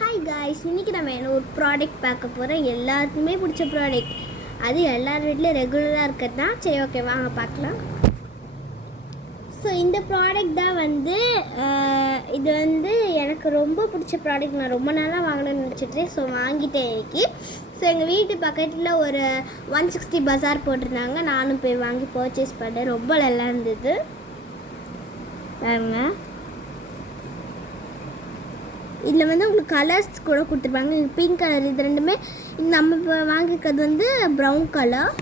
Hi guys, இன்றைக்கி நம்ம என்ன ஒரு ப்ராடக்ட் பார்க்க போகிறோம். எல்லாருக்குமே பிடிச்ச ப்ராடக்ட், அது எல்லார் வீட்டில் ரெகுலராக இருக்கிறது தான். சரி, ஓகே, வாங்க பார்க்கலாம். ஸோ இந்த ப்ராடக்ட் தான் இது எனக்கு ரொம்ப பிடிச்ச ப்ராடக்ட். நான் ரொம்ப நாளாக வாங்கணும்னு நினச்சிட்டேன். ஸோ வாங்கிட்டேன் இன்னைக்கு. ஸோ எங்கள் வீட்டு பக்கத்தில் ஒரு 160 பஜார் போட்டிருந்தாங்க. நானும் போய் வாங்கி பர்ச்சேஸ் பண்ணேன். ரொம்ப நல்லா இருந்தது பாருங்க. இதில் உங்களுக்கு கலர்ஸ் கூட கொடுத்துருப்பாங்க. பிங்க் கலர், இது ரெண்டுமே. நம்ம இப்போ வாங்கிக்கிறது ப்ரௌன் கலர்.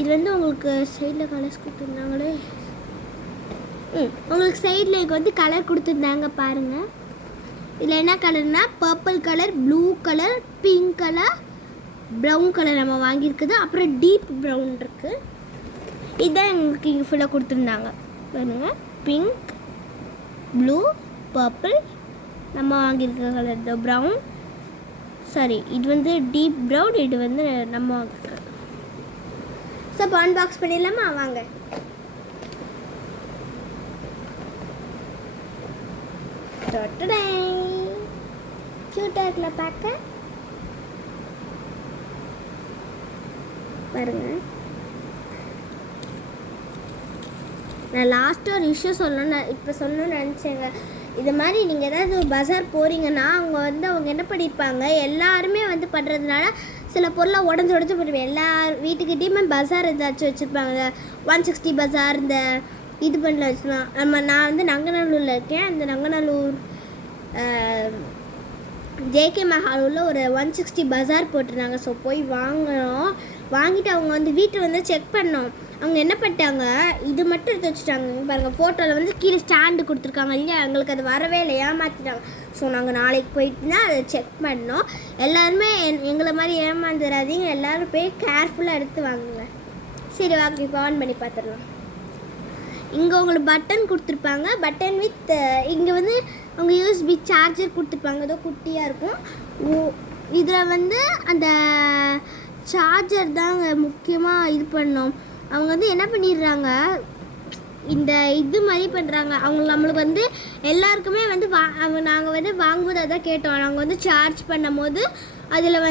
இது உங்களுக்கு சைடில் கலர்ஸ் கொடுத்துருந்தாங்களே. உங்களுக்கு சைடில் கலர் கொடுத்துருந்தாங்க பாருங்கள். இதில் என்ன கலர்னா purple colour, blue colour, pink colour, brown colour நம்ம வாங்கியிருக்குது. அப்புறம் டீப் ப்ரௌன் இருக்குது. இதுதான் எங்களுக்கு இங்கே ஃபுல்லாக கொடுத்துருந்தாங்க பாருங்கள். பிங்க், ப்ளூ, பர்பிள், நம்ம வாங்கியிருக்க கலர் ப்ரௌன். சாரி, இது டீப் ப்ரௌன், இது நம்ம வாங்கியிருக்க. ஸோ இப்போ அன்பாக்ஸ் பண்ணிடலாமா? வாங்க. க்யூட்டாக இருக்குல்ல பார்க்க? பாருங்க. நான் லாஸ்ட்டு ஒரு விஷயம் சொல்லணும்னு நினச்சேங்க. இது மாதிரி நீங்கள் ஏதாவது பஜார் போகிறீங்கன்னா அவங்க என்ன பண்ணியிருப்பாங்க, எல்லாருமே பண்ணுறதுனால சில பொருளை உடஞ்சி போட்டுருவேன். எல்லா வீட்டுக்கிட்டேயுமே பஜார் ஏதாச்சும் வச்சுருப்பாங்க. 160 பஜார் இந்த இது பண்ணல வச்சுருவாங்க. நான் நங்கநல்லூரில் இருக்கேன். அந்த நங்கநல்லூர் ஜேகே மஹாலூரில் ஒரு 160 பஜார் போட்டிருந்தாங்க. ஸோ போய் வாங்கினோம். வாங்கிட்டு அவங்க வீட்டை செக் பண்ணோம். அவங்க என்ன பண்ணிட்டாங்க, இது மட்டும் எடுத்து வச்சுட்டாங்க பாருங்கள். ஃபோட்டோவில் கீழே ஸ்டாண்டு கொடுத்துருக்காங்க இல்லையா, எங்களுக்கு அது வரவே இல்லை, ஏமாற்றிட்டாங்க. ஸோ நாங்கள் நாளைக்கு போயிட்டு தான் அதை செக் பண்ணோம். எல்லாருமே எங்களை மாதிரி ஏமாந்துடாதீங்க. எல்லோரும் போய் கேர்ஃபுல்லாக எடுத்து வாங்குங்க. சரி, வாங்க இப்போ ஆன் பண்ணி பார்த்துடலாம். இங்கே உங்களுக்கு பட்டன் கொடுத்துருப்பாங்க. பட்டன் வித் இங்கே அவங்க யூஎஸ்பி சார்ஜர் கொடுத்துருப்பாங்க. ஏதோ குட்டியாக இருக்கும். இதில் அந்த சார்ஜர் தாங்க முக்கியமாக இது பண்ணோம். அவங்க என்ன பண்ணிடுறாங்க, இந்த இது மாதிரி பண்ணுறாங்க. நம்மளுக்கு எல்லாருக்குமே நாங்கள் வாங்கும்போது அதான் கேட்டோம். நாங்கள் சார்ஜ் பண்ணும் போது அதில்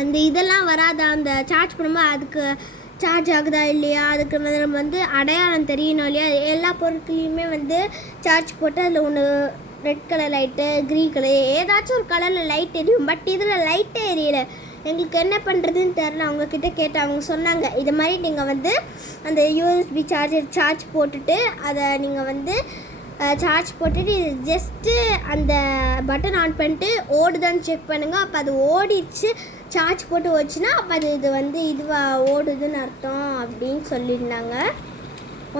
அந்த இதெல்லாம் வராதா, அந்த சார்ஜ் பண்ணும்போது அதுக்கு சார்ஜ் ஆகுதா இல்லையா, அதுக்கு நம்ம அடையாளம் தெரியணும் இல்லையா. எல்லா பொருட்களையுமே சார்ஜ் போட்டு அதில் ஒன்று red colour light, green colour, ஏதாச்சும் ஒரு கலரில் லைட் எரியும். பட் இதில் லைட்டே எரியல. எங்களுக்கு என்ன பண்ணுறதுன்னு தெரில. அவங்கக்கிட்ட கேட்டு அவங்க சொன்னாங்க, இது மாதிரி நீங்கள் அந்த யூஎஸ்பி சார்ஜர் சார்ஜ் போட்டுட்டு அதை நீங்கள் சார்ஜ் போட்டுட்டு ஜஸ்ட்டு அந்த பட்டன் ஆன் பண்ணிட்டு ஓடுதான்னு செக் பண்ணுங்கள். அப்போ அது ஓடிடுச்சு, சார்ஜ் போட்டு வச்சுன்னா அப்போ அது இதுவாக ஓடுதுன்னு அர்த்தம் அப்படின்னு சொல்லியிருந்தாங்க.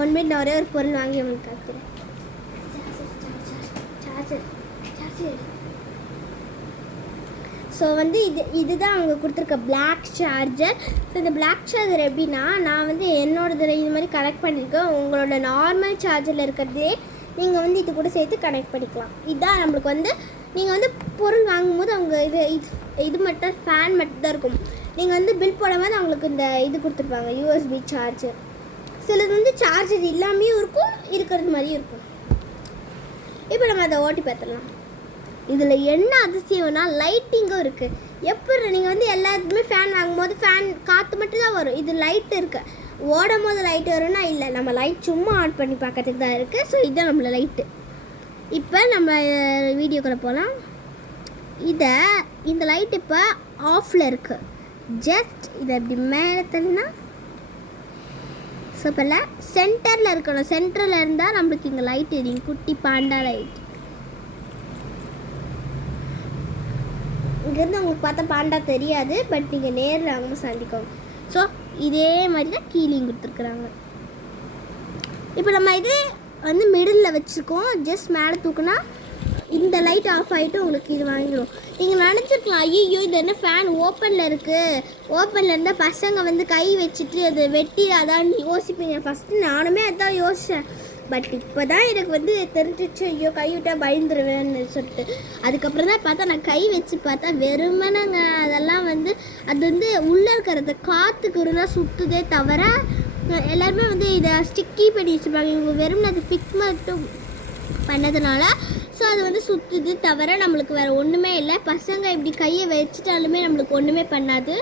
1 மினிட் நான் ஒரே ஒரு பொருள் வாங்கி உங்களுக்கு காத்துறேன். சார்ஜர். ஸோ இதுதான் அவங்க கொடுத்துருக்க பிளாக் சார்ஜர். ஸோ இந்த பிளாக் சார்ஜர் எப்படின்னா, நான் என்னோடது இது மாதிரி கனெக்ட் பண்ணியிருக்கேன். உங்களோட நார்மல் சார்ஜரில் இருக்கிறதே நீங்கள் இது கூட சேர்த்து கனெக்ட் பண்ணிக்கலாம். இதுதான் நம்மளுக்கு நீங்கள் பொருள் வாங்கும்போது அவங்க இது மட்டும் ஃபேன் மட்டும் தான் இருக்கும். நீங்கள் பில் போடும்போது அவங்களுக்கு இந்த இது கொடுத்துருப்பாங்க, யூஎஸ்பி சார்ஜர். சிலது சார்ஜர் இல்லாமையும் இருக்கும், இருக்கிறது மாதிரியும் இருக்கும். இப்போ நம்ம அதை ஓட்டி பார்த்துடலாம். இதில் என்ன அதிசயம்னா லைட்டிங்கும் இருக்குது. எப்படி நீங்கள் எல்லாத்துக்குமே ஃபேன் வாங்கும்போது ஃபேன் காற்று மட்டும் தான் வரும். இது லைட் இருக்குது. ஓடும் போது லைட் வரும்னா இல்லை, நம்ம லைட் சும்மா ஆன் பண்ணி பார்க்கறதுக்கு தான் இருக்குது. ஸோ இதுதான் நம்மள லைட்டு. இப்போ நம்ம வீடியோக்குள்ளே போகலாம். இந்த லைட் இப்போ ஆஃபில் இருக்குது. ஜஸ்ட் இதை இப்படி மேலே தள்ளினா சூப்பரில் சென்டரில் இருக்கணும். சென்டரில் இருந்தால் நம்மளுக்கு இங்கே லைட் எரியும். குட்டி பாண்டா லைட். இங்கேருந்து உங்களுக்கு பார்த்தா பாண்டா தெரியாது, பட் நீங்கள் நேரில் வாங்க சந்திக்கோங்க. ஸோ இதே மாதிரி தான் கீழேயும் கொடுத்துருக்குறாங்க. இப்போ நம்ம இதே மிடில் வச்சுருக்கோம். ஜஸ்ட் மேலே தூக்குனா இந்த லைட் ஆஃப் ஆகிட்டு உங்களுக்கு இது வாங்கிடும். நீங்கள் நினச்சிருக்கலாம், ஐயோ இது என்ன ஃபேன் ஓப்பனில் இருக்குது, ஓப்பனில் இருந்தால் பசங்க கை வச்சுட்டு அது வெட்டிடாதான்னு யோசிப்பீங்க. ஃபஸ்ட்டு நானுமே அதான் யோசித்தேன். பட் இப்போ தான் எனக்கு தெரிஞ்சிச்சு, ஐயோ கை விட்டால் பயந்துருவேன்னு சொல்லிட்டு. அதுக்கப்புறம் தான் பார்த்தா நான் கை வச்சு பார்த்தா வெறுமனங்க அதெல்லாம் அது உள்ளே இருக்கிறத காற்றுக்கு இருந்தால் சுற்றுதே தவிர எல்லாருமே இதை ஸ்டிக்கி பண்ணி வச்சுருப்பாங்க. இவங்க வெறும் அது ஃபிக்ஸ் மட்டும் பண்ணதுனால ஸோ அது வந்து சுற்றுது தவிர நம்மளுக்கு வேறு ஒன்றுமே இல்லை. பசங்க இப்படி கையை வச்சுட்டாலுமே நம்மளுக்கு ஒன்றுமே பண்ணாது,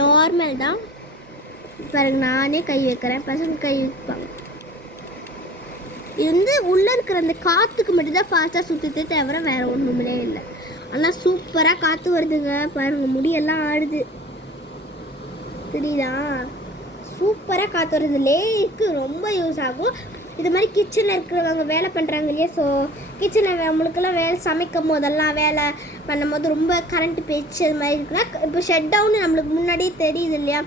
நார்மல் தான். பாருங்க, நானே கை வைக்கிறேன், பசங்க கை வைப்பாங்க. இது வந்து உள்ளே இருக்கிற அந்த காற்றுக்கு மட்டும்தான் ஃபாஸ்ட்டாக சுற்றுது தவிர வேறு ஒன்றுமே இல்லை. ஆனால் சூப்பராக காற்று வருதுங்க. பாருங்கள், முடியெல்லாம் ஆடுது, தெரியுதா? சூப்பராக காற்று வருது. லேக்கு ரொம்ப யூஸ் ஆகும். இது மாதிரி கிச்சனில் இருக்கிறவங்க வேலை பண்ணுறாங்க இல்லையா, ஸோ கிச்சனில் அவங்களுக்கெல்லாம் வேலை சமைக்கும் போதெல்லாம் வேலை பண்ணும்போது ரொம்ப கரண்ட்டு பேச்சு அது மாதிரி இருக்குன்னா, இப்போ ஷட் டவுன் நம்மளுக்கு முன்னாடியே தெரியுது இல்லையா,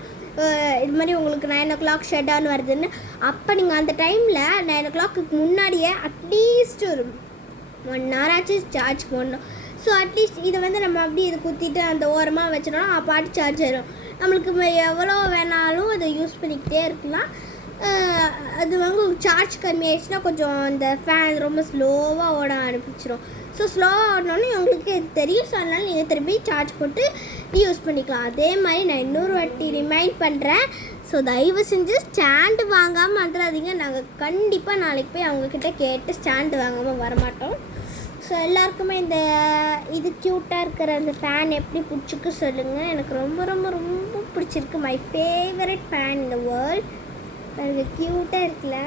இது மாதிரி உங்களுக்கு 9 o'clock ஷட் டவுன் வருதுன்னு. அப்போ நீங்கள் அந்த டைமில் 9 o'clock முன்னாடியே அட்லீஸ்ட் ஒரு 1 hour ஆச்சு சார்ஜ் போடணும். ஸோ அட்லீஸ்ட் இதை வந்து நம்ம அப்படியே இது குத்திட்டு அந்த ஓரமாக வச்சிடணும், பாட்டு சார்ஜ் ஆயிடும். நம்மளுக்கு எவ்வளோ வேணாலும் அதை யூஸ் பண்ணிக்கிட்டே இருக்கலாம். அது வந்து சார்ஜ் கம்மியாயிடுச்சுன்னா கொஞ்சம் அந்த ஃபேன் ரொம்ப ஸ்லோவாக ஓட ஆரம்பிச்சிடும். ஸோ ஸ்லோவாக ஓடனோடனே உங்களுக்கு இது தெரியும். ஸோ அதனால் நீங்கள் திரும்பி சார்ஜ் போட்டு யூஸ் பண்ணிக்கலாம். அதே மாதிரி நான் இன்னொரு வாட்டி ரிமைண்ட் பண்ணுறேன். ஸோ தயவு செஞ்சு ஸ்டாண்டு வாங்காமல் வந்துடாதீங்க. நாங்கள் கண்டிப்பாக நாளைக்கு போய் அவங்கக்கிட்ட கேட்டு ஸ்டாண்டு வாங்காமல் வரமாட்டோம். ஸோ எல்லாருக்குமே இது க்யூட்டாக இருக்கிற அந்த ஃபேன் எப்படி பிடிச்சிருக்கு சொல்லுங்கள். எனக்கு ரொம்ப ரொம்ப ரொம்ப பிடிச்சிருக்கு. மை ஃபேவரட் ஃபேன் இந்த வேர்ல்ட். எனக்கு க்யூட்டாக இருக்குல்ல.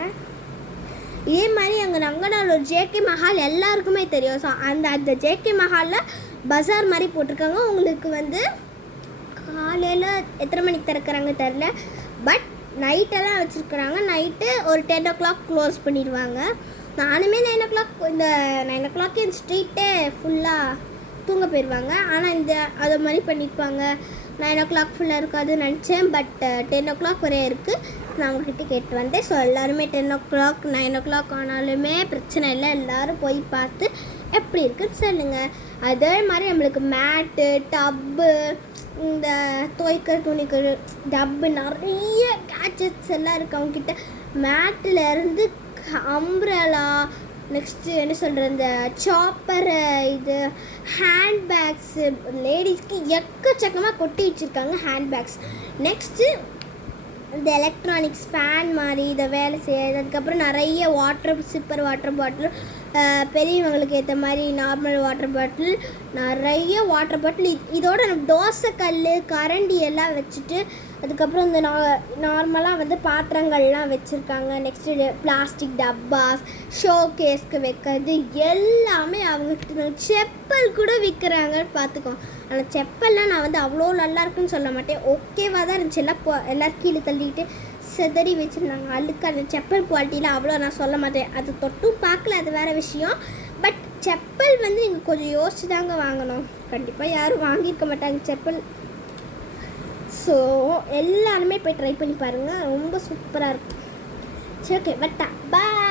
இதே மாதிரி அங்கே நங்கநாள் ஒரு ஜேகே மஹால் எல்லாருக்குமே தெரியும். ஸோ அந்த ஜேகே மஹாலில் பஜார் மாதிரி போட்டிருக்காங்க. உங்களுக்கு வந்து காலையில் எத்தனை மணிக்கு திறக்கிறாங்க தெரில, பட் நைட்டெல்லாம் வச்சுருக்குறாங்க. நைட்டு ஒரு 10 o'clock க்ளோஸ் பண்ணிடுவாங்க. நானுமே 9 o'clock இந்த 9 o'clock இந்த ஸ்ட்ரீட்டே ஃபுல்லாக தூங்க போயிடுவாங்க. ஆனால் அதை மாதிரி பண்ணியிருப்பாங்க. 9 o'clock ஃபுல்லாக இருக்காதுன்னு நினச்சேன், பட் 10 o'clock வரையும் இருக்குது. நான் உங்ககிட்ட கேட்டு வந்தேன். ஸோ எல்லோருமே 10 o'clock 9 o'clock ஆனாலுமே பிரச்சனை இல்லை, எல்லோரும் போய் பார்த்து எப்படி இருக்குன்னு சொல்லுங்கள். அதே மாதிரி நம்மளுக்கு மேட்டு, டப்பு, இந்த துவைக்கிற துணிகள் டப்பு, நிறைய கேட்ஜெட்ஸ் எல்லாம் இருக்குது அவங்கக்கிட்ட. மேட்டிலேருந்து அம்ப்ரலா, நெக்ஸ்ட்டு என்ன சொல்கிறது, இந்த சாப்பரு, இது ஹேண்ட்பேக்ஸு, லேடிஸ்க்கு எக்கச்சக்கமாக கொட்டி வச்சுருக்காங்க ஹேண்ட்பேக்ஸ். நெக்ஸ்ட்டு இந்த எலக்ட்ரானிக்ஸ் ஃபேன் மாதிரி இதை வேலை செய்யாது. அதுக்கப்புறம் நிறைய சிப்பர் வாட்டர் பாட்டில், பெரியவங்களுக்கு ஏற்ற மாதிரி நார்மல் வாட்டர் பாட்டில், நிறைய வாட்டர் பாட்டில். இதோட தோசை கல், கரண்டி எல்லாம் வச்சுட்டு, அதுக்கப்புறம் இந்த நார்மலாக வந்து பாத்திரங்கள்லாம் வச்சுருக்காங்க. நெக்ஸ்ட்டு பிளாஸ்டிக் டப்பாஸ், ஷோ கேஸ்க்கு வைக்கிறது எல்லாமே அவங்ககிட்ட. செப்பல் கூட விற்கிறாங்கன்னு பார்த்துக்கோ. ஆனால் செப்பல்லாம் நான் வந்து அவ்வளோ நல்லா இருக்குன்னு சொல்ல மாட்டேன், ஓகேவாக தான் இருந்துச்சு. எல்லோரும் கீழே தள்ளிக்கிட்டு செதறி வச்சுருந்தாங்க. அழுக்கு அந்த செப்பல் குவாலிட்டியில் அவ்வளோ நான் சொல்ல மாட்டேன். அது தொட்டும் பார்க்கல, அது வேறு விஷயம். பட் செப்பல் வந்து நீங்கள் கொஞ்சம் யோசிச்சு தாங்க வாங்கணும். கண்டிப்பாக யாரும் வாங்கியிருக்க மாட்டாங்க செப்பல். ஸோ எல்லாருமே போய் ட்ரை பண்ணி பாருங்கள், ரொம்ப சூப்பராக இருக்கும். சரி, ஓகே, பட்டா பாய்.